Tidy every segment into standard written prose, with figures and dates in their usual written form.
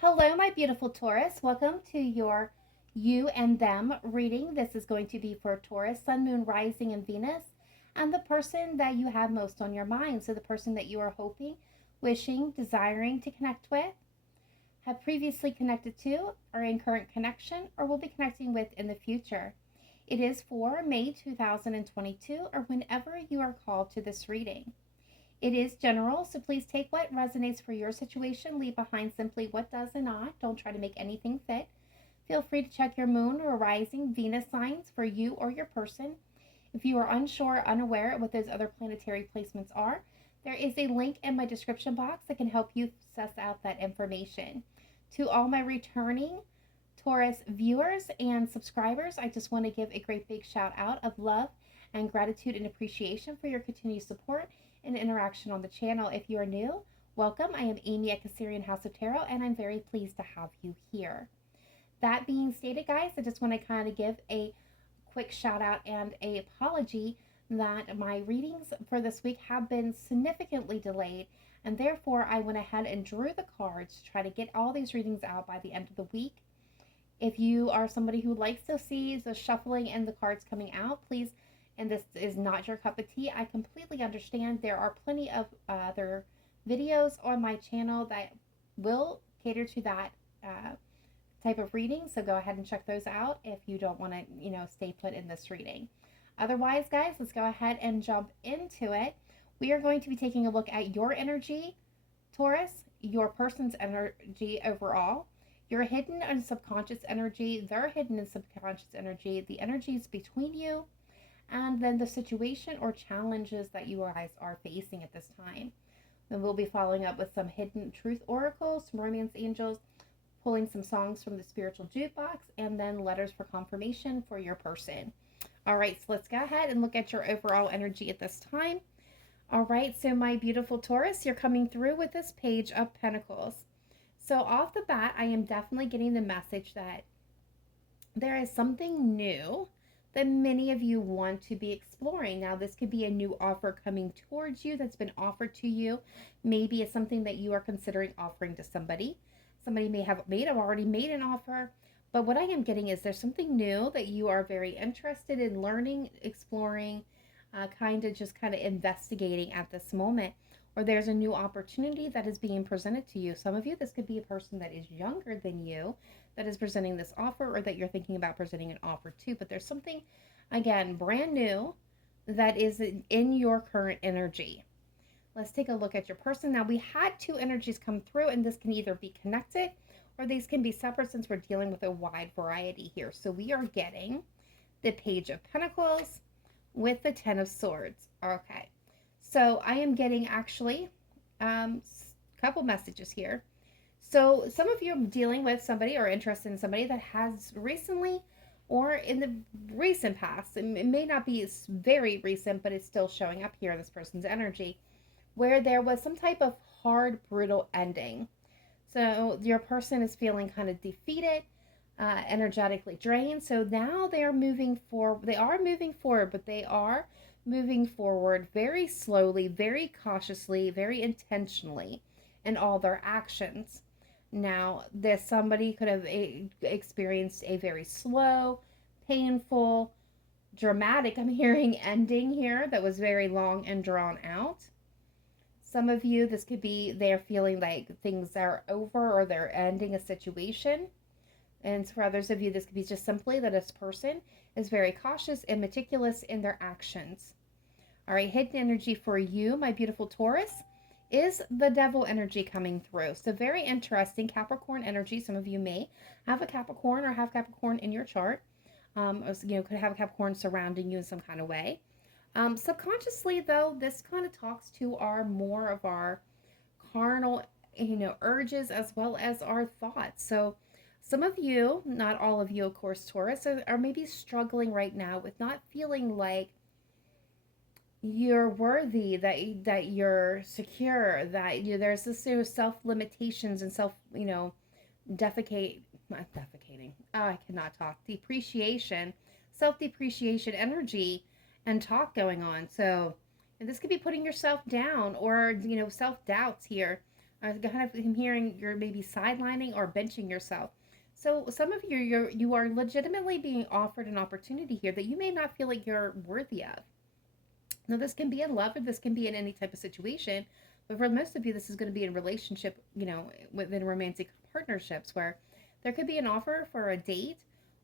Hello, my beautiful Taurus. Welcome to your You and Them reading. This is going to be for Taurus, Sun, Moon, Rising, and Venus, and the person that you have most on your mind. So, the person that you are hoping, wishing, desiring to connect with, have previously connected to, are in current connection, or will be connecting with in the future. It is for May 2022, or whenever you are called to this reading. It is general, so please take what resonates for your situation, leave behind simply what does and not. Don't try to make anything fit. Feel free to check your moon or rising Venus signs for you or your person. If you are unsure or unaware of what those other planetary placements are, there is a link in my description box that can help you suss out that information. To all my returning Taurus viewers and subscribers, I just want to give a great big shout out of love and gratitude and appreciation for your continued support and interaction on the channel. If you are new, welcome. I am Amy at Cancerianhouse of Tarot, and I'm very pleased to have you here. That being stated, guys, I just want to kind of give a quick shout out and a apology that my readings for this week have been significantly delayed, and therefore I went ahead and drew the cards to try to get all these readings out by the end of the week. If you are somebody who likes to see the shuffling and the cards coming out, please, and this is not your cup of tea, I completely understand. There are plenty of other videos on my channel that will cater to that type of reading, so go ahead and check those out if you don't want to, stay put in this reading. Otherwise, guys, let's go ahead and jump into it. We are going to be taking a look at your energy, Taurus, your person's energy overall, your hidden and subconscious energy, their hidden and subconscious energy, the energies between you, and then the situation or challenges that you guys are facing at this time. Then we'll be following up with some hidden truth oracles, some romance angels, pulling some songs from the spiritual jukebox, and then letters for confirmation for your person. All right, so let's go ahead and look at your overall energy at this time. All right, so my beautiful Taurus, you're coming through with this Page of Pentacles. So off the bat, I am definitely getting the message that there is something new that many of you want to be exploring. Now, this could be a new offer coming towards you that's been offered to you. Maybe it's something that you are considering offering to somebody. Somebody may have already made an offer. But what I am getting is there's something new that you are very interested in learning, exploring, kind of investigating at this moment. Or there's a new opportunity that is being presented to you. Some of you, this could be a person that is younger than you that is presenting this offer, or that you're thinking about presenting an offer to. But there's something, again, brand new that is in your current energy. Let's take a look at your person. Now, we had two energies come through, and this can either be connected or these can be separate since we're dealing with a wide variety here. So we are getting the Page of Pentacles with the Ten of Swords. Okay. So I am getting actually a couple messages here. So some of you are dealing with somebody or interested in somebody that has recently or in the recent past, it may not be very recent, but it's still showing up here in this person's energy, where there was some type of hard, brutal ending. So your person is feeling kind of defeated, energetically drained. So now they are moving forward. They are moving forward, but they are moving forward very slowly, very cautiously, very intentionally in all their actions. Now, somebody could have experienced a very slow, painful, dramatic, I'm hearing, ending here that was very long and drawn out. Some of you, this could be they're feeling like things are over or they're ending a situation. And for others of you, this could be just simply that this person is very cautious and meticulous in their actions. All right, hidden energy for you, my beautiful Taurus, is the Devil energy coming through. So very interesting Capricorn energy. Some of you may have a Capricorn or have Capricorn in your chart. Or, could have a Capricorn surrounding you in some kind of way. Subconsciously, though, this kind of talks to more of our carnal, urges as well as our thoughts. So some of you, not all of you, of course, Taurus, are maybe struggling right now with not feeling like you're worthy, that you're secure, that there's this self limitations and self, defecating. I cannot talk. Depreciation, self depreciation energy and talk going on. So, and this could be putting yourself down or self doubts here. I kind of am hearing you're maybe sidelining or benching yourself. So some of you are legitimately being offered an opportunity here that you may not feel like you're worthy of. Now this can be in love or this can be in any type of situation, but for most of you this is going to be in relationship, within romantic partnerships where there could be an offer for a date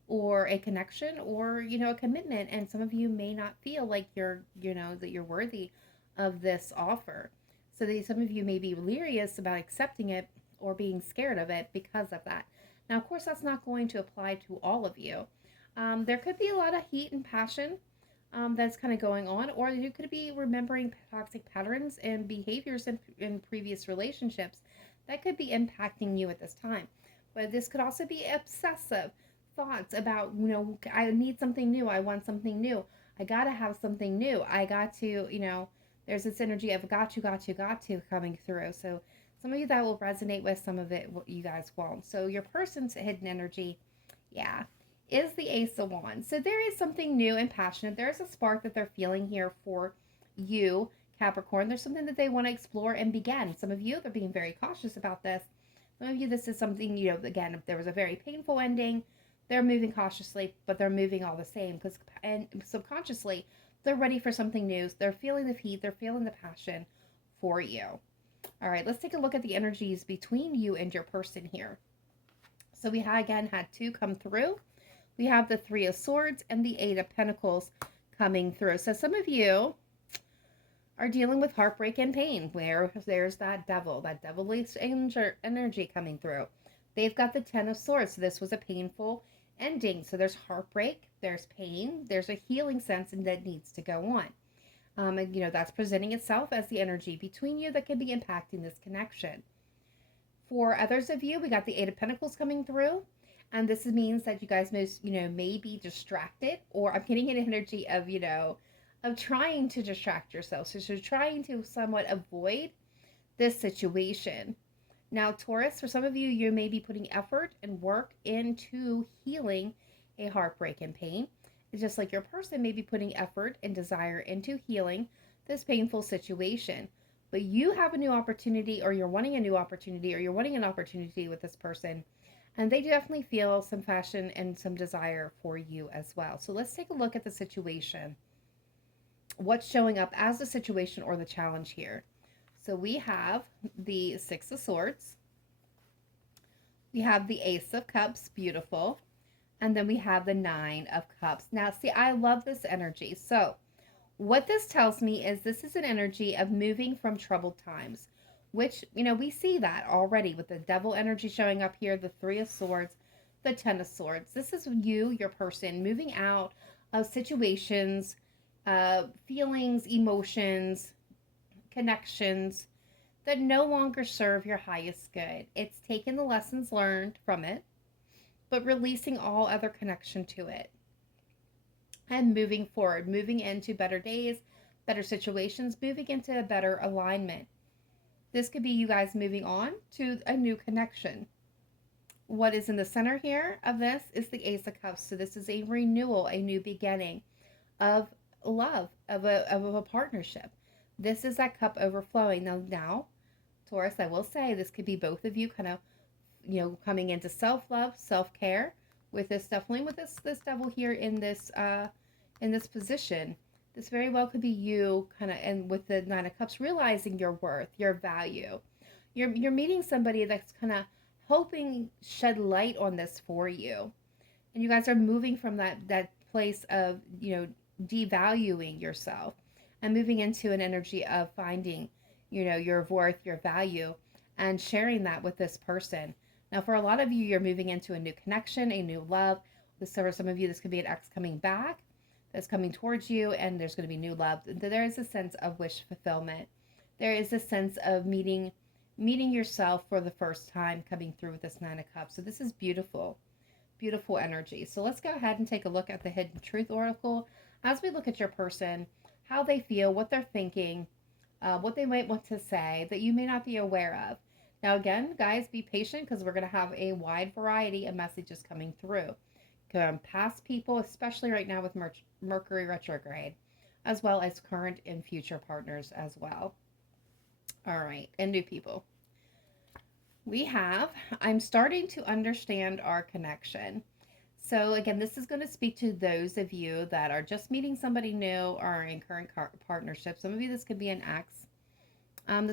or a connection or a commitment, and some of you may not feel like that you're worthy of this offer. So some of you may be leery about accepting it or being scared of it because of that. Now, of course, that's not going to apply to all of you. There could be a lot of heat and passion that's kind of going on, or you could be remembering toxic patterns and behaviors in previous relationships that could be impacting you at this time. But this could also be obsessive thoughts about, I need something new, I want something new, I gotta have something new, I got to, there's this energy of got to coming through. So some of you that will resonate with some of it, what you guys want. So your person's hidden energy, yeah, is the Ace of Wands. So there is something new and passionate. There's a spark that they're feeling here for you, Capricorn. There's something that they want to explore and begin. Some of you, they're being very cautious about this. Some of you, this is something, again, if there was a very painful ending, they're moving cautiously, but they're moving all the same because, and subconsciously, they're ready for something new. They're feeling the heat. They're feeling the passion for you. All right, let's take a look at the energies between you and your person here. So we again had two come through. We have the Three of Swords and the Eight of Pentacles coming through. So some of you are dealing with heartbreak and pain, where there's that devilly energy coming through. They've got the Ten of Swords, so this was a painful ending. So there's heartbreak, there's pain, there's a healing sense and that needs to go on. And that's presenting itself as the energy between you that could be impacting this connection. For others of you, we got the Eight of Pentacles coming through. And this means that you guys may be distracted, or I'm getting an energy of, of trying to distract yourself. So you're trying to somewhat avoid this situation. Now, Taurus, for some of you, you may be putting effort and work into healing a heartbreak and pain. It's just like your person may be putting effort and desire into healing this painful situation. But you have a new opportunity, or you're wanting a new opportunity, or you're wanting an opportunity with this person. And they definitely feel some passion and some desire for you as well. So let's take a look at the situation. What's showing up as the situation or the challenge here? So we have the Six of Swords. We have the Ace of Cups, beautiful. And then we have the Nine of Cups. Now, see, I love this energy. So what this tells me is this is an energy of moving from troubled times, which, we see that already with the Devil energy showing up here, the Three of Swords, the Ten of Swords. This is you, your person, moving out of situations, feelings, emotions, connections that no longer serve your highest good. It's taking the lessons learned from it, but releasing all other connection to it and moving forward, moving into better days, better situations, moving into a better alignment. This could be you guys moving on to a new connection. What is in the center here of this is the Ace of Cups. So this is a renewal, a new beginning of love, of a partnership. This is that cup overflowing. Now, Taurus, I will say this could be both of you kind of, coming into self-love, self-care with this, definitely with this Devil here in this position. This very well could be you kind of, and with the Nine of Cups, realizing your worth, your value. You're meeting somebody that's kind of helping shed light on this for you. And you guys are moving from that place of, devaluing yourself and moving into an energy of finding, your worth, your value, and sharing that with this person. Now, for a lot of you, you're moving into a new connection, a new love. For some of you, this could be an ex coming back that's coming towards you, and there's going to be new love. There is a sense of wish fulfillment. There is a sense of meeting yourself for the first time coming through with this Nine of Cups. So this is beautiful, beautiful energy. So let's go ahead and take a look at the Hidden Truth Oracle as we look at your person, how they feel, what they're thinking, what they might want to say that you may not be aware of. Now, again, guys, be patient because we're going to have a wide variety of messages coming through. Past people, especially right now with Mercury Retrograde, as well as current and future partners as well. All right, and new people. We have, I'm starting to understand our connection. So, again, this is going to speak to those of you that are just meeting somebody new or in current partnership. Some of you, this could be an ex.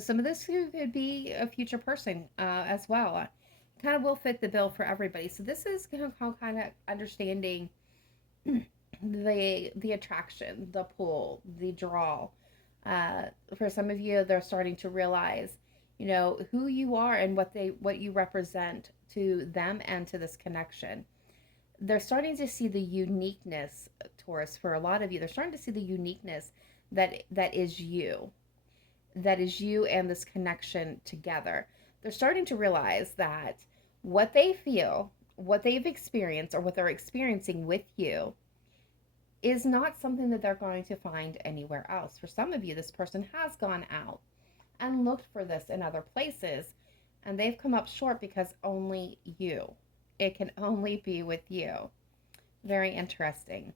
Some of this could be a future person as well. Kind of will fit the bill for everybody. So, this is kind of understanding the attraction, the pull, the draw. For some of you, they're starting to realize, who you are and what you represent to them and to this connection. They're starting to see the uniqueness, Taurus. For a lot of you, they're starting to see the uniqueness that is you, and this connection together. They're starting to realize that what they feel, what they've experienced, or what they're experiencing with you is not something that they're going to find anywhere else. For some of you, this person has gone out and looked for this in other places, and they've come up short because only you. It can only be with you. Very interesting.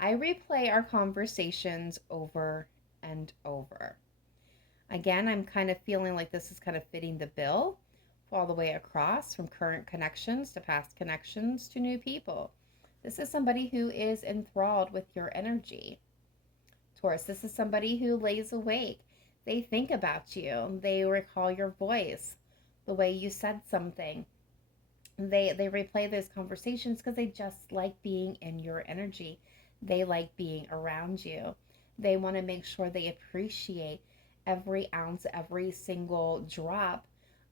I replay our conversations over and over. Again, I'm kind of feeling like this is kind of fitting the bill all the way across, from current connections to past connections to new people. This is somebody who is enthralled with your energy. Taurus, this is somebody who lays awake. They think about you. They recall your voice, the way you said something. They replay those conversations because they just like being in your energy. They like being around you. They want to make sure they appreciate every ounce, every single drop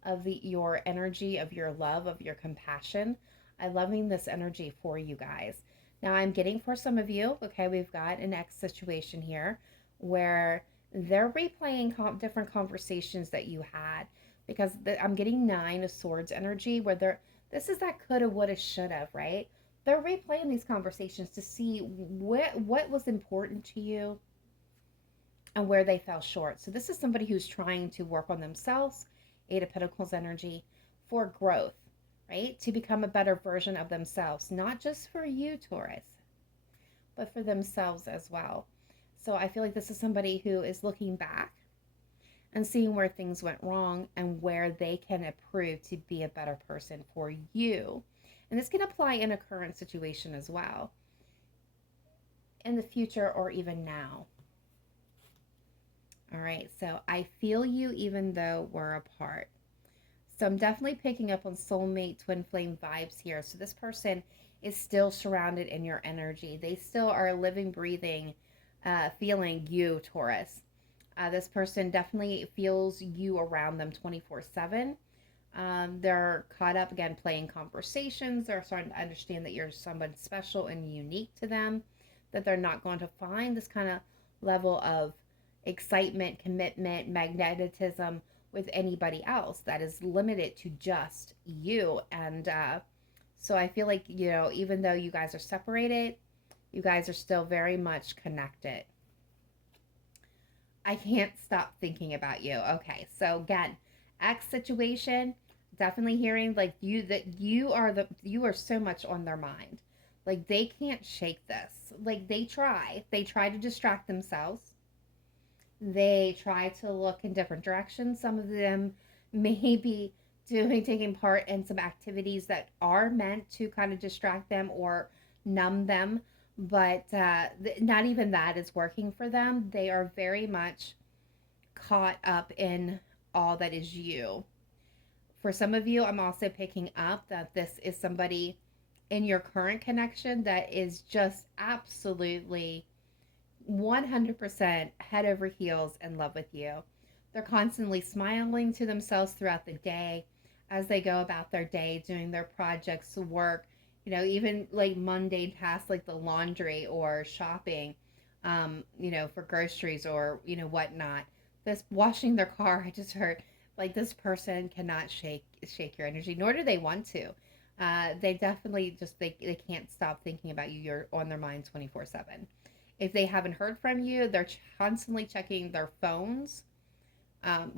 of your energy, of your love, of your compassion. I'm loving this energy for you guys. Now, I'm getting for some of you, okay, we've got an ex situation here where they're replaying different conversations that you had, because I'm getting 9 of Swords energy where this is that coulda, woulda, shoulda, right? They're replaying these conversations to see what was important to you and where they fell short. So this is somebody who's trying to work on themselves, 8 of Pentacles energy, for growth, right? To become a better version of themselves, not just for you, Taurus, but for themselves as well. So I feel like this is somebody who is looking back and seeing where things went wrong and where they can improve to be a better person for you. And this can apply in a current situation as well, in the future, or even now. All right, so I feel you even though we're apart. So I'm definitely picking up on soulmate twin flame vibes here. So this person is still surrounded in your energy. They still are living, breathing, feeling you, Taurus. This person definitely feels you around them 24/7. They're caught up, again, playing conversations. They're starting to understand that you're someone special and unique to them, that they're not going to find this kind of level of excitement, commitment, magnetism with anybody else. That is limited to just you. And so I feel like, even though you guys are separated, you guys are still very much connected. I can't stop thinking about you. Okay, so again, ex situation, definitely hearing like you are so much on their mind. Like they can't shake this. Like they try to distract themselves. They try to look in different directions. Some of them may be taking part in some activities that are meant to kind of distract them or numb them, but not even that is working for them. They are very much caught up in all that is you. For some of you, I'm also picking up that this is somebody in your current connection that is just absolutely 100% head over heels in love with you. They're constantly smiling to themselves throughout the day as they go about their day, doing their projects, work, even like mundane tasks like the laundry or shopping, for groceries or, whatnot. This washing their car, I just heard like this person cannot shake your energy, nor do they want to. They definitely just, they can't stop thinking about you. You're on their mind 24/7. If they haven't heard from you, they're constantly checking their phones.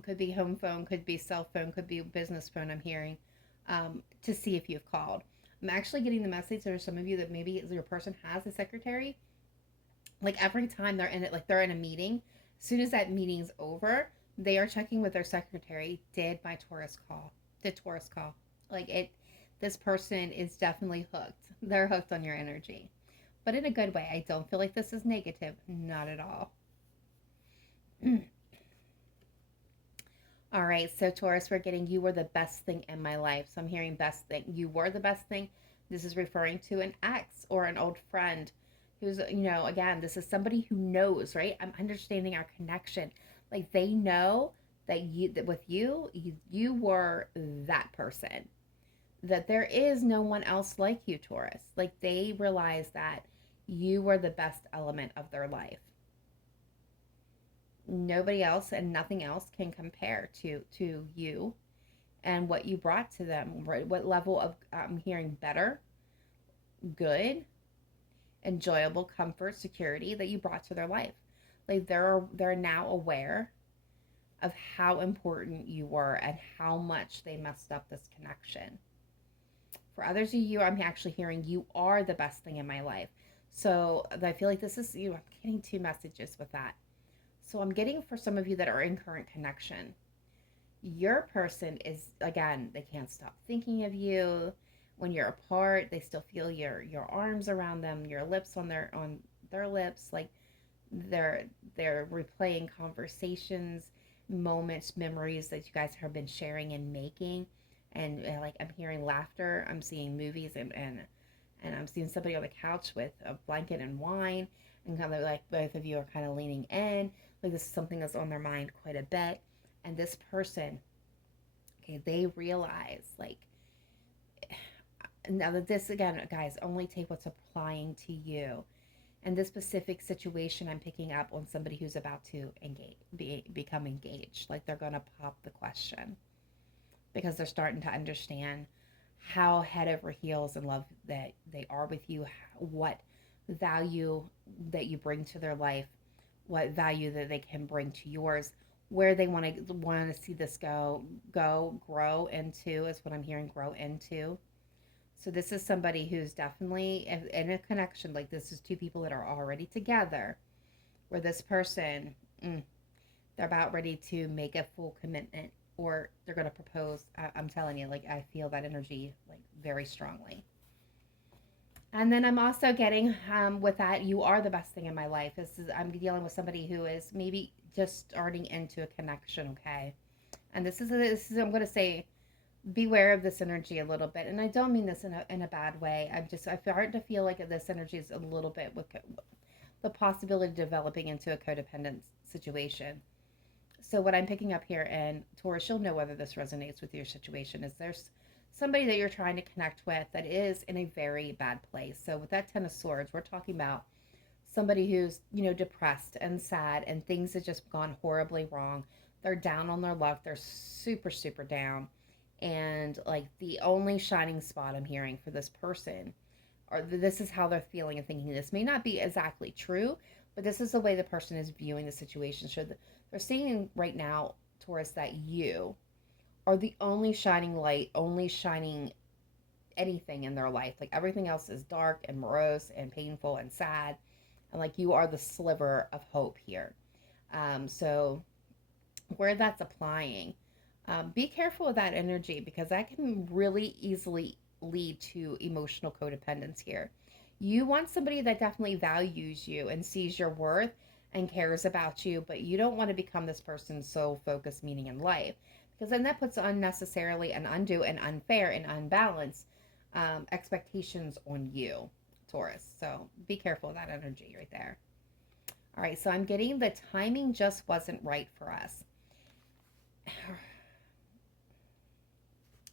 Could be home phone, could be cell phone, could be business phone, I'm hearing, to see if you've called. I'm actually getting the message, there's some of you that maybe your person has a secretary. Like every time they're in it, like they're in a meeting, as soon as that meeting's over, they are checking with their secretary, did my Taurus call? the Taurus call. Like it, this person is definitely hooked. They're hooked on your energy, but in a good way. I don't feel like this is negative. Not at all. All right, so Taurus, we're getting you were the best thing in my life. So I'm hearing best thing. You were the best thing. This is referring to an ex or an old friend who's, again, this is somebody who knows, right? I'm understanding our connection. Like they know that with you were that person. That there is no one else like you, Taurus. Like they realize that you were the best element of their life. Nobody else and nothing else can compare to you and what you brought to them. Right? What level of I'm hearing better, good, enjoyable, comfort, security that you brought to their life. Like they're now aware of how important you were and how much they messed up this connection. For others of you, I'm actually hearing you are the best thing in my life. So I feel like this is you. I'm getting two messages with that. So I'm getting for some of you that are in current connection. Your person is, again, they can't stop thinking of you. When you're apart, they still feel your arms around them, your lips on their lips, like they're replaying conversations, moments, memories that you guys have been sharing and making. And like I'm hearing laughter, I'm seeing movies, and I'm seeing somebody on the couch with a blanket and wine, and kind of like both of you are kind of leaning in, like this is something that's on their mind quite a bit. And this person, okay, they realize like, now that this again, guys, only take what's applying to you. And this specific situation, I'm picking up on somebody who's about to become engaged. Like they're gonna pop the question because they're starting to understand how head over heels in love that they are with you, what value that you bring to their life, what value that they can bring to yours, where they want to see this grow into is what I'm hearing, grow into. So this is somebody who's definitely in a connection. Like this is two people that are already together, where this person, they're about ready to make a full commitment, or they're going to propose. I'm telling you, like I feel that energy like very strongly. And then I'm also getting with that, you are the best thing in my life. I'm dealing with somebody who is maybe just starting into a connection, okay? And this is I'm going to say beware of this energy a little bit. And I don't mean this in a bad way. I start to feel like this energy is a little bit with the possibility of developing into a codependent situation. So what I'm picking up here, and Taurus, you'll know whether this resonates with your situation, is there's somebody that you're trying to connect with that is in a very bad place. So with that Ten of Swords, we're talking about somebody who's, depressed and sad and things have just gone horribly wrong. They're down on their luck. They're super, super down. And like the only shining spot I'm hearing for this person, or this is how they're feeling and thinking. This may not be exactly true, but this is the way the person is viewing the situation. So they're seeing right now, Taurus, that you are the only shining light, only shining anything in their life. Like everything else is dark and morose and painful and sad. And like you are the sliver of hope here. So where that's applying, be careful with that energy because that can really easily lead to emotional codependence here. You want somebody that definitely values you and sees your worth and cares about you, but you don't want to become this person's sole focus meaning in life because then that puts unnecessarily and undue and unfair and unbalanced expectations on you, Taurus. So be careful of that energy right there. All right, so I'm getting the timing just wasn't right for us.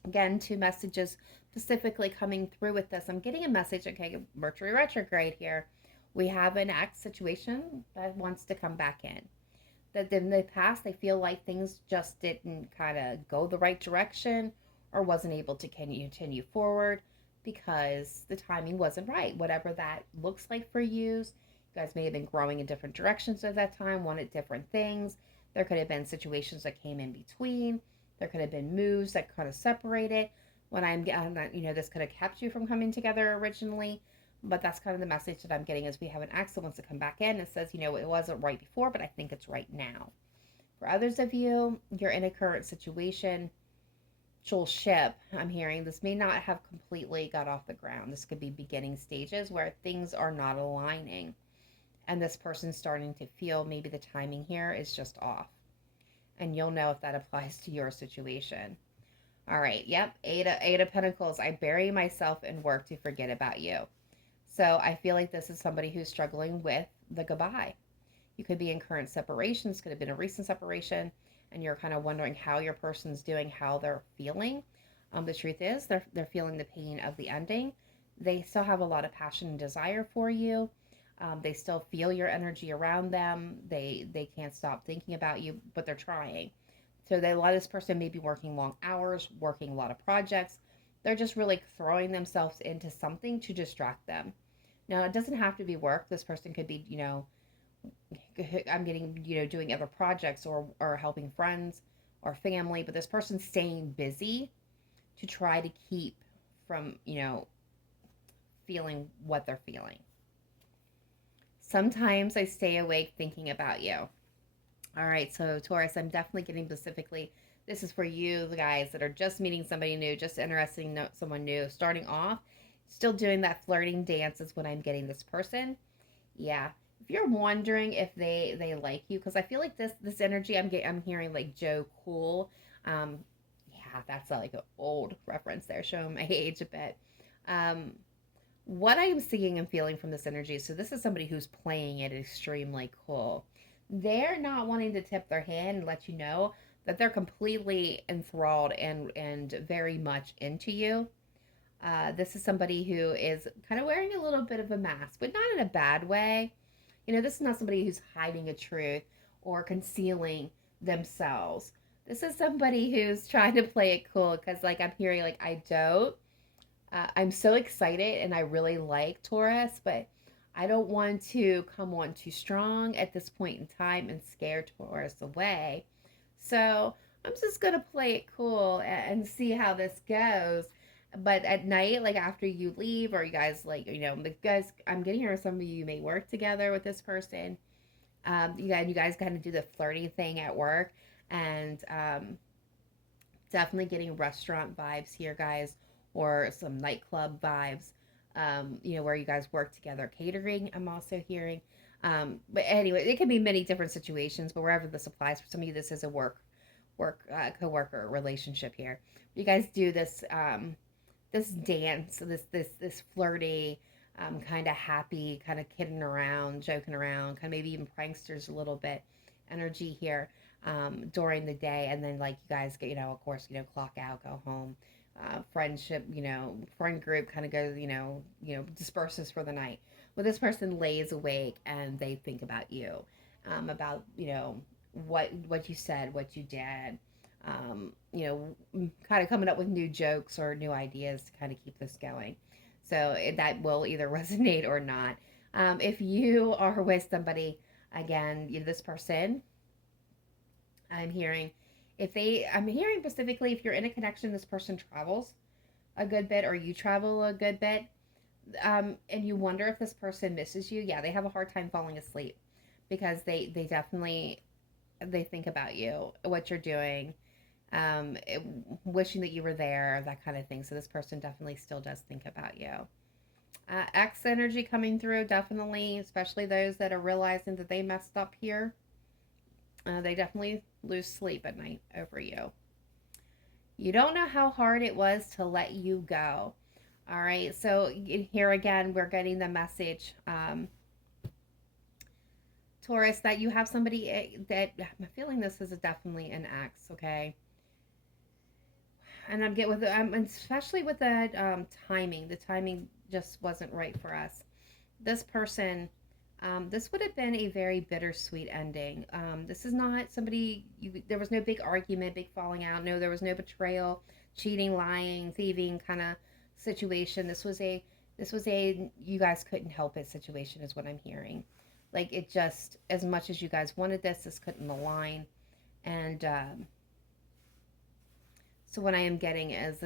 Again, two messages specifically coming through with this. I'm getting a message, okay, Mercury Retrograde here. We have an ex situation that wants to come back in. That in the past, they feel like things just didn't kind of go the right direction or wasn't able to continue forward because the timing wasn't right. Whatever that looks like for you, you guys may have been growing in different directions at that time, wanted different things. There could have been situations that came in between. There could have been moves that kind of separated. When this could have kept you from coming together originally. But that's kind of the message that I'm getting is we have an ex that wants to come back in and says, it wasn't right before, but I think it's right now. For others of you, you're in a current situation ship, I'm hearing this may not have completely got off the ground. This could be beginning stages where things are not aligning. And this person's starting to feel maybe the timing here is just off. And you'll know if that applies to your situation. All right, yep, Eight of Pentacles. I bury myself in work to forget about you. So I feel like this is somebody who's struggling with the goodbye. You could be in current separations, could have been a recent separation, and you're kind of wondering how your person's doing, how they're feeling. The truth is, they're feeling the pain of the ending. They still have a lot of passion and desire for you. They still feel your energy around them. They can't stop thinking about you, but they're trying. So they let this person maybe working long hours, working a lot of projects. They're just really throwing themselves into something to distract them. Now, it doesn't have to be work. This person could be, I'm getting, doing other projects or helping friends or family, but this person's staying busy to try to keep from, feeling what they're feeling. Sometimes I stay awake thinking about you. All right, so Taurus, I'm definitely getting specifically. This is for you, the guys that are just meeting somebody new, just interested in someone new, starting off, still doing that flirting dance is when I'm getting this person. Yeah, if you're wondering if they like you, because I feel like this energy I'm hearing like Joe Cool. Yeah, that's like an old reference there, showing my age a bit. Um, what I am seeing and feeling from this energy, so this is somebody who's playing it extremely cool. They're not wanting to tip their hand and let you know that they're completely enthralled and very much into you. This is somebody who is kind of wearing a little bit of a mask, but not in a bad way. This is not somebody who's hiding a truth or concealing themselves. This is somebody who's trying to play it cool because, like, I'm hearing, like, I don't. I'm so excited and I really like Taurus, but I don't want to come on too strong at this point in time and scare Taurus away. So I'm just going to play it cool and see how this goes. But at night, like after you leave, or you guys, like, the guys, I'm getting here, some of you may work together with this person. You guys kind of do the flirty thing at work, and definitely getting restaurant vibes here, guys, or some nightclub vibes. Where you guys work together, catering. I'm also hearing. But anyway, it could be many different situations, but wherever this applies, for some of you, this is a work coworker relationship here. You guys do this dance, this flirty, kind of happy, kind of kidding around, joking around, kind of maybe even pranksters a little bit energy here during the day, and then like you guys get, of course, clock out, go home. Friendship, friend group kind of goes, disperses for the night. Well, this person lays awake and they think about you, about, what you said, what you did, kind of coming up with new jokes or new ideas to kind of keep this going. So that will either resonate or not. If you are with somebody, again, this person, I'm hearing, I'm hearing specifically if you're in a connection, this person travels a good bit or you travel a good bit, and you wonder if this person misses you. Yeah, they have a hard time falling asleep because they definitely, they think about you, what you're doing, wishing that you were there, that kind of thing. So this person definitely still does think about you. X energy coming through, definitely, especially those that are realizing that they messed up here. They definitely lose sleep at night over you. You don't know how hard it was to let you go. All right, so here again, we're getting the message, Taurus, that you have somebody that, I'm feeling this is definitely an ex, okay? And I'm getting with, especially with that timing. The timing just wasn't right for us. This person, this would have been a very bittersweet ending. This is not somebody, there was no big argument, big falling out. No, there was no betrayal, cheating, lying, thieving kind of situation. This was a you guys couldn't help it situation is what I'm hearing. Like, it just, as much as you guys wanted this couldn't align. And so what I am getting is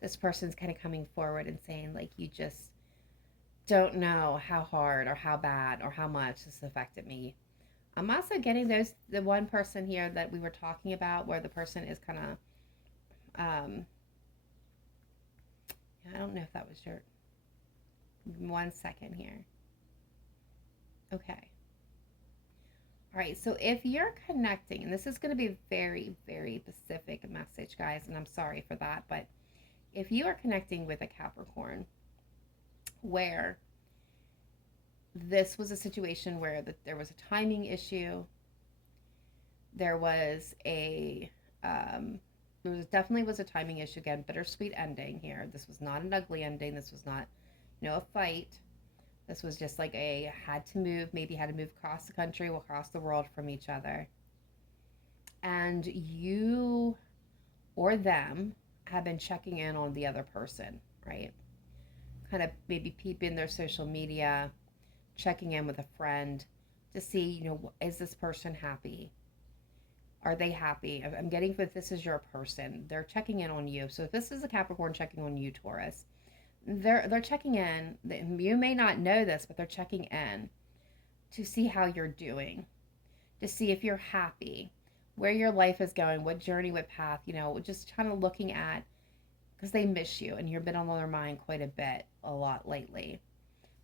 this person's kind of coming forward and saying, like, you just don't know how hard or how bad or how much this affected me. I'm also getting the one person here that we were talking about, where the person is kind of, I don't know if that was your, 1 second here. Okay. All right, so if you're connecting, and this is going to be a very, very specific message, guys, and I'm sorry for that, but if you are connecting with a Capricorn where this was a situation where there was a timing issue, there was definitely was a timing issue. Again, bittersweet ending here. This was not an ugly ending. This was not, a fight. This was just like had to move across the country or across the world from each other. And you or them have been checking in on the other person, right? Kind of maybe peeping their social media, checking in with a friend to see, is this person happy? Are they happy? I'm getting that this is your person. They're checking in on you. So if this is a Capricorn checking on you, Taurus, they're checking in. You may not know this, but they're checking in to see how you're doing, to see if you're happy, where your life is going, what journey, what path, just kind of looking at, because they miss you and you've been on their mind quite a lot lately.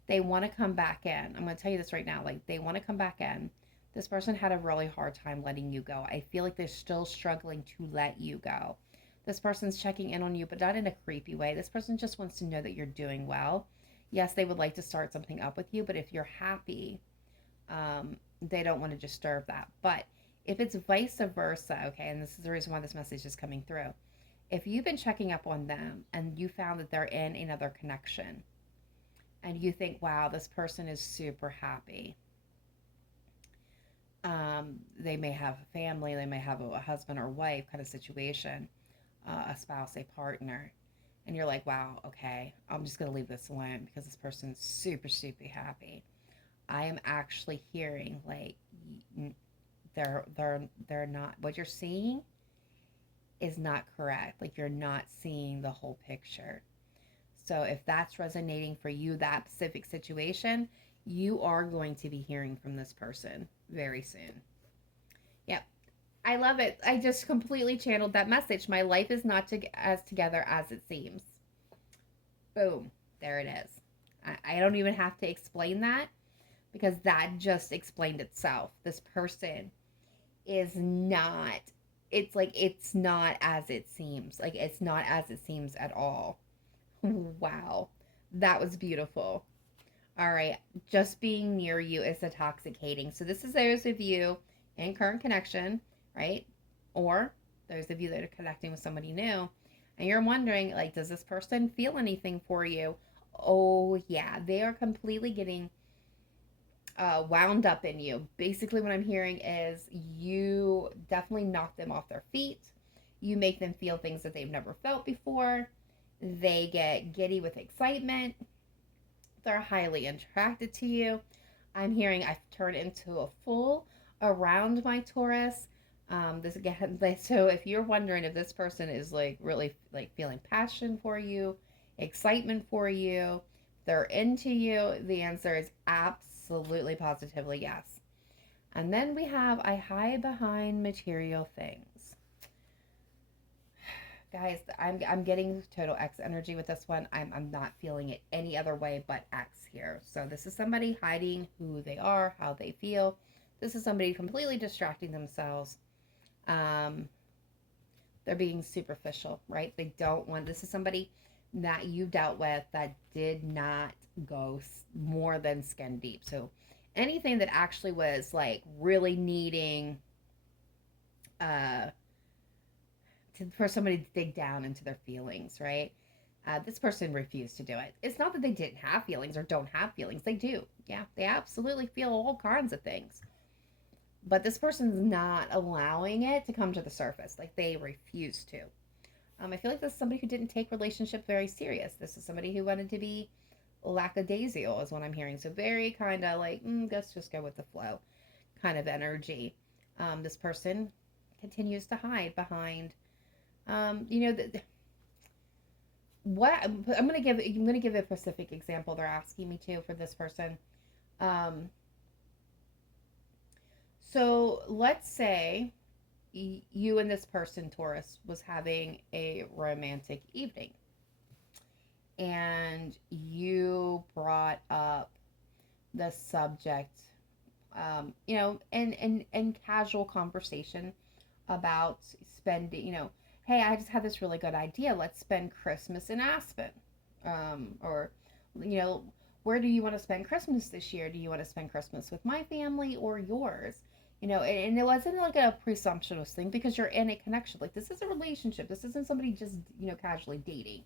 They want to come back in. I'm going to tell you this right now. Like, they want to come back in. This person had a really hard time letting you go. I feel like they're still struggling to let you go. This person's checking in on you, but not in a creepy way. This person just wants to know that you're doing well. Yes, they would like to start something up with you, but if you're happy, they don't want to disturb that. But if it's vice versa, okay, and this is the reason why this message is coming through. If you've been checking up on them and you found that they're in another connection and you think, wow, this person is super happy. They may have a family, they may have a husband or wife kind of situation, a spouse, a partner, and you're like, wow, okay, I'm just going to leave this alone because this person's super, super happy. I am actually hearing like they're not, what you're seeing is not correct. Like, you're not seeing the whole picture. So if that's resonating for you, that specific situation, you are going to be hearing from this person very soon. Yep. I love it. I just completely channeled that message. My life is not as together as it seems. Boom. There it is. I don't even have to explain that because that just explained itself. This person is not, it's not as it seems. Like, it's not as it seems at all. Wow. That was beautiful. All right. Just being near you is intoxicating. So this is those of you in current connection, right? Or those of you that are connecting with somebody new. And you're wondering, like, does this person feel anything for you? Oh, yeah. They are completely getting wound up in you. Basically, what I'm hearing is you definitely knock them off their feet. You make them feel things that they've never felt before. They get giddy with excitement. They're highly attracted to you. I'm hearing I've turned into a fool around my Taurus. This again, so if you're wondering if this person is like really like feeling passion for you, excitement for you, they're into you, the answer is absolutely positively yes. And then we have I hide behind material things. Guys, I'm getting total X energy with this one. I'm not feeling it any other way but X here. So this is somebody hiding who they are, how they feel. This is somebody completely distracting themselves. They're being superficial, right? They don't want, this is somebody that you dealt with that did not go more than skin deep. So anything that actually was like really needing for somebody to dig down into their feelings, right? This person refused to do it. It's not that they didn't have feelings or don't have feelings. They do. Yeah, they absolutely feel all kinds of things. But this person's not allowing it to come to the surface. Like, they refuse to. I feel like this is somebody who didn't take relationship very serious. This is somebody who wanted to be lackadaisical is what I'm hearing. So very kind of like, let's just go with the flow kind of energy. This person continues to hide behind what I'm going to give a specific example they're asking me to for this person. So let's say you and this person, Taurus, was having a romantic evening, and you brought up the subject, in casual conversation about spending, hey, I just had this really good idea. Let's spend Christmas in Aspen. Or, you know, where do you want to spend Christmas this year? Do you want to spend Christmas with my family or yours? And it wasn't like a presumptuous thing because you're in a connection. Like, this is a relationship. This isn't somebody just, casually dating.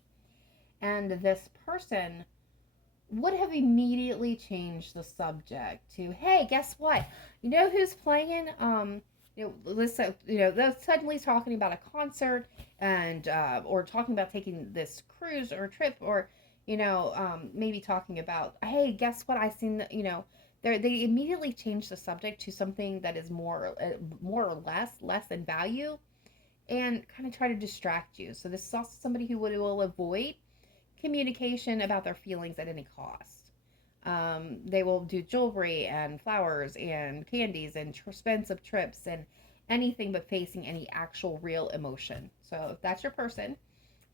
And this person would have immediately changed the subject to, hey, guess what? You know who's playing? They're suddenly talking about a concert and or talking about taking this cruise or trip, or maybe talking about, hey, guess what? I seen, they immediately change the subject to something that is more or less in value, and kind of try to distract you. So this is also somebody who will avoid communication about their feelings at any cost. They will do jewelry and flowers and candies and expensive trips and anything but facing any actual real emotion. So if that's your person,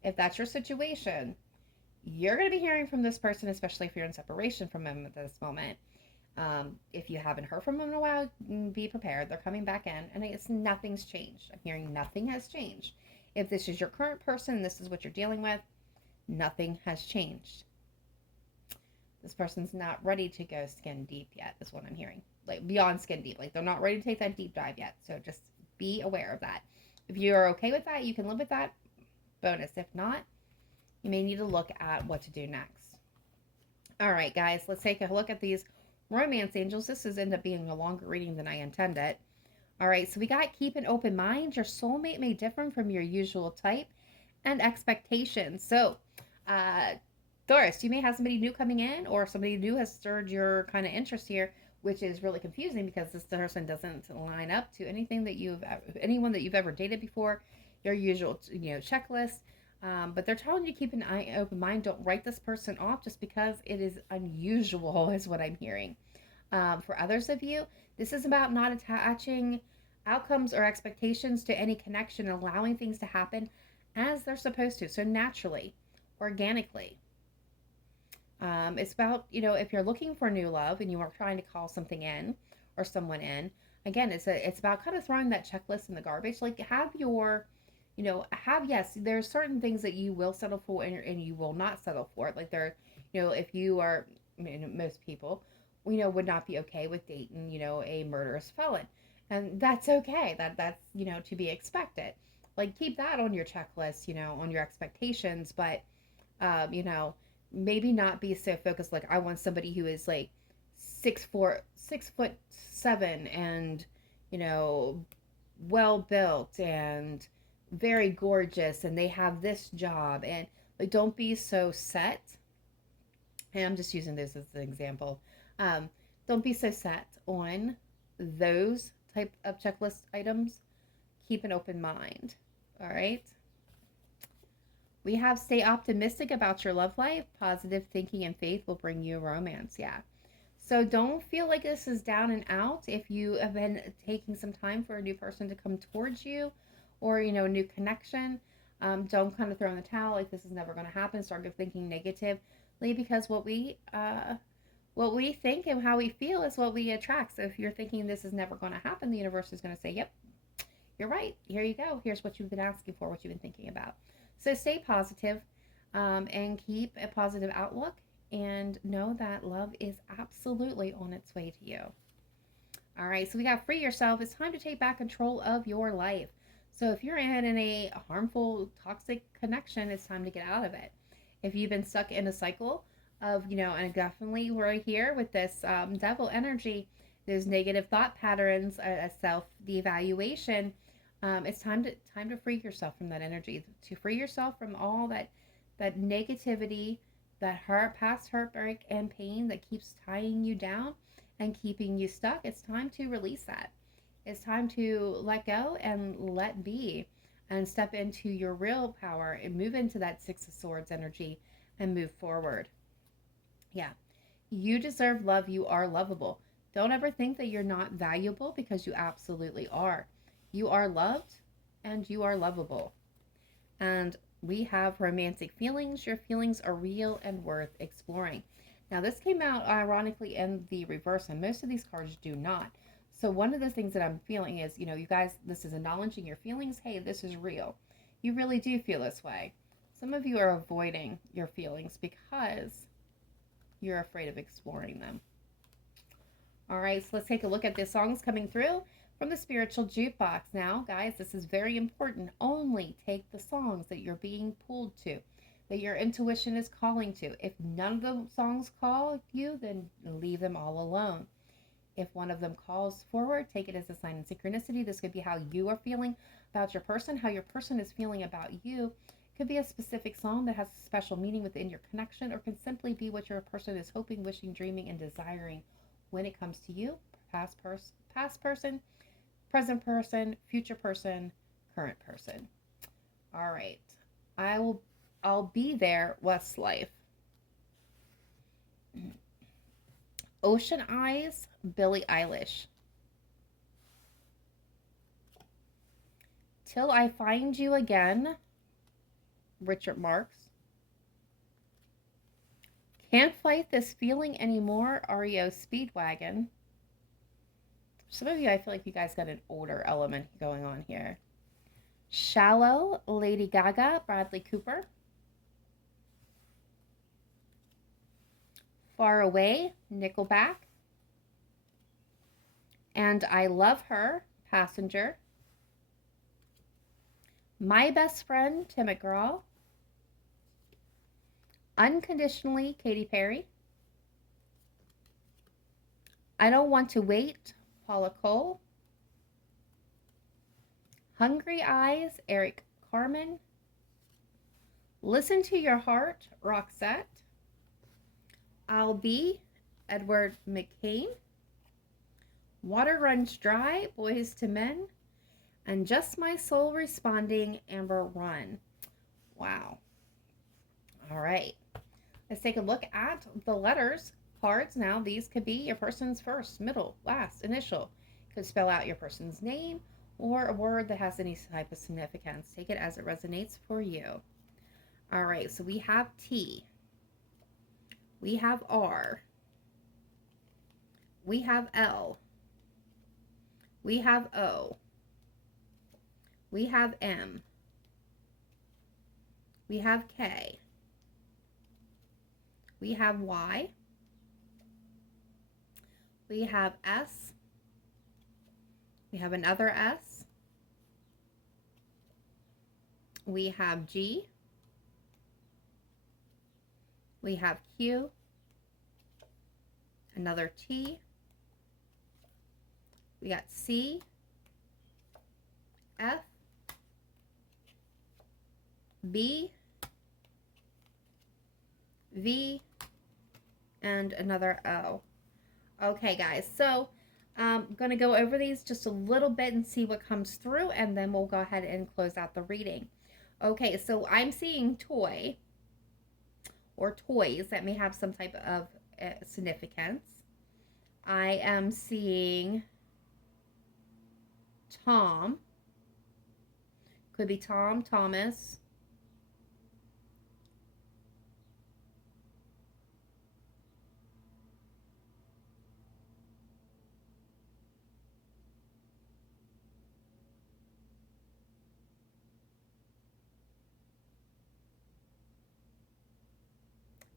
if that's your situation, you're going to be hearing from this person, especially if you're in separation from them at this moment. If you haven't heard from them in a while, be prepared. They're coming back in, and nothing's changed. I'm hearing nothing has changed. If this is your current person, this is what you're dealing with, nothing has changed. This person's not ready to go skin deep yet, is what I'm hearing. Like, beyond skin deep. Like, they're not ready to take that deep dive yet. So just be aware of that. If you're okay with that, you can live with that. Bonus. If not, you may need to look at what to do next. All right, guys, let's take a look at these romance angels. This has ended up being a longer reading than I intended. All right, so we got keep an open mind. Your soulmate may differ from your usual type and expectations. So, Taurus, you may have somebody new coming in, or somebody new has stirred your kind of interest here, which is really confusing because this person doesn't line up to anyone that you've ever dated before, your usual, checklist. But they're telling you to keep an open mind. Don't write this person off just because it is unusual, is what I'm hearing. For others of you, this is about not attaching outcomes or expectations to any connection, and allowing things to happen as they're supposed to. So naturally, organically. It's about, if you're looking for new love and you are trying to call something in or someone in, again, it's about kind of throwing that checklist in the garbage. Like, yes, there's certain things that you will settle for and you will not settle for. Like, if you are, most people, would not be okay with dating, a murderous felon. And that's okay. That's, to be expected. Like, keep that on your checklist, on your expectations, but, maybe not be so focused. Like, I want somebody who is like 6'7" and, well built and very gorgeous, and they have this job, and like, don't be so set. And I'm just using this as an example. Don't be so set on those type of checklist items. Keep an open mind. All right. We have stay optimistic about your love life. Positive thinking and faith will bring you romance. Yeah. So don't feel like this is down and out. If you have been taking some time for a new person to come towards you, or, a new connection, don't kind of throw in the towel like this is never going to happen. Start thinking negatively, because what we think and how we feel is what we attract. So if you're thinking this is never going to happen, the universe is going to say, yep, you're right. Here you go. Here's what you've been asking for, what you've been thinking about. So stay positive, and keep a positive outlook, and know that love is absolutely on its way to you. All right, so we got free yourself. It's time to take back control of your life. So if you're in a harmful, toxic connection, it's time to get out of it. If you've been stuck in a cycle of, and definitely right here with this devil energy, those negative thought patterns, self-devaluation, it's time to free yourself from that energy, to free yourself from all that negativity, that past heartbreak and pain that keeps tying you down and keeping you stuck. It's time to release that. It's time to let go and let be, and step into your real power and move into that Six of Swords energy and move forward. Yeah. You deserve love. You are lovable. Don't ever think that you're not valuable, because you absolutely are. You are loved and you are lovable. And we have romantic feelings. Your feelings are real and worth exploring. Now, this came out ironically in the reverse, and most of these cards do not. So, one of the things that I'm feeling is, you guys, this is acknowledging your feelings. Hey, this is real. You really do feel this way. Some of you are avoiding your feelings because you're afraid of exploring them. All right, so let's take a look at the songs coming through from the spiritual jukebox. Now, guys, this is very important. Only take the songs that you're being pulled to, that your intuition is calling to. If none of the songs call you, then leave them all alone. If one of them calls forward, take it as a sign of synchronicity. This could be how you are feeling about your person, how your person is feeling about you. It could be a specific song that has a special meaning within your connection, or can simply be what your person is hoping, wishing, dreaming, and desiring when it comes to you. Past person, present person, future person, current person. All right. I'll be there, Westlife. Ocean Eyes, Billie Eilish. Till I Find You Again, Richard Marx. Can't Fight This Feeling Anymore, REO Speedwagon. Some of you, I feel like you guys got an older element going on here. Shallow, Lady Gaga, Bradley Cooper. Far Away, Nickelback. And I Love Her, Passenger. My Best Friend, Tim McGraw. Unconditionally, Katy Perry. I Don't Want to Wait, Paula Cole. Hungry Eyes, Eric Carmen. Listen to Your Heart, Roxette. I'll Be, Edward McCain. Water Runs Dry, Boys to Men. And Just My Soul Responding, Amber Run. Wow. All right. Let's take a look at the letters cards. Now, these could be your person's first, middle, last, initial. Could spell out your person's name or a word that has any type of significance. Take it as it resonates for you. All right, so we have T. We have R. We have L. We have O. We have M. We have K. We have Y. We have S. We have another S. We have G. We have Q. Another T. We got C. F. B. V. And another O. Okay, guys, so I'm going to go over these just a little bit and see what comes through, and then we'll go ahead and close out the reading. Okay, so I'm seeing toy or toys that may have some type of significance. I am seeing Tom. Could be Tom, Thomas.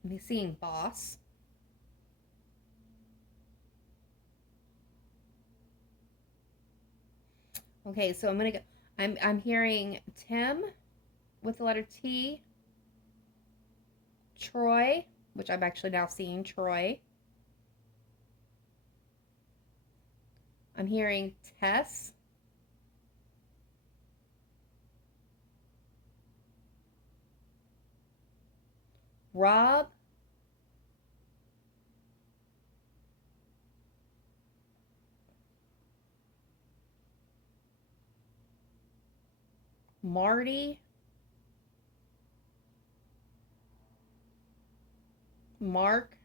I'm seeing boss. Okay, so I'm gonna go. I'm hearing Tim with the letter T. Troy, which I'm actually now seeing Troy. I'm hearing Tess. Rob. Marty. Mark.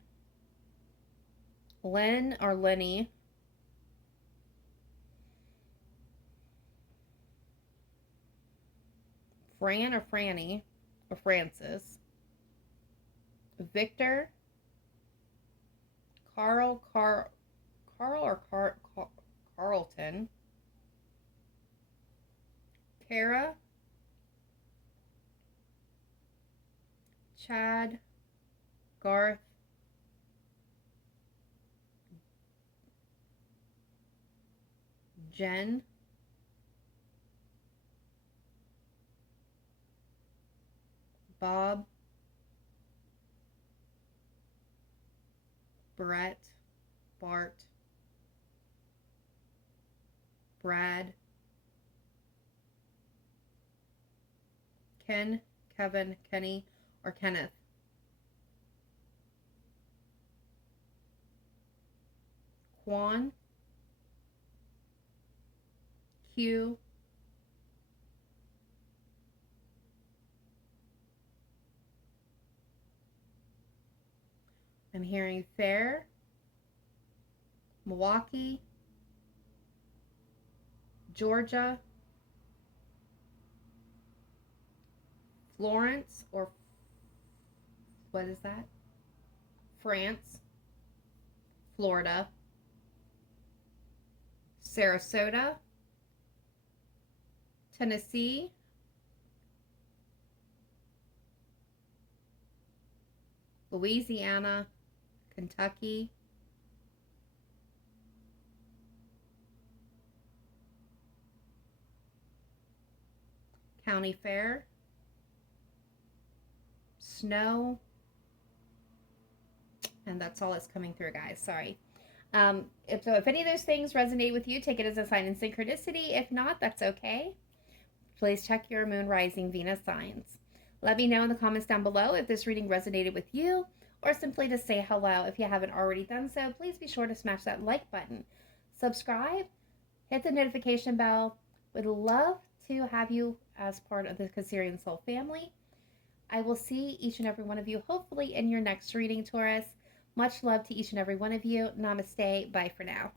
Len or Lenny. Fran or Franny or Francis, Victor, Carl or Carlton, Kara, Chad, Garth, Jen, Bob, Brett, Bart, Brad, Ken, Kevin, Kenny, or Kenneth, Quan, Q, I'm hearing Fair, Milwaukee, Georgia, Florence, or what is that? France, Florida, Sarasota, Tennessee, Louisiana, Kentucky, County Fair, Snow, and that's all that's coming through, guys. Sorry. If any of those things resonate with you, take it as a sign in synchronicity. If not, that's okay. Please check your moon, rising, Venus signs. Let me know in the comments down below if this reading resonated with you, or simply to say hello. If you haven't already done so, please be sure to smash that like button. Subscribe, hit the notification bell. Would love to have you as part of the Cancerian Soul family. I will see each and every one of you hopefully in your next reading, Taurus. Much love to each and every one of you. Namaste. Bye for now.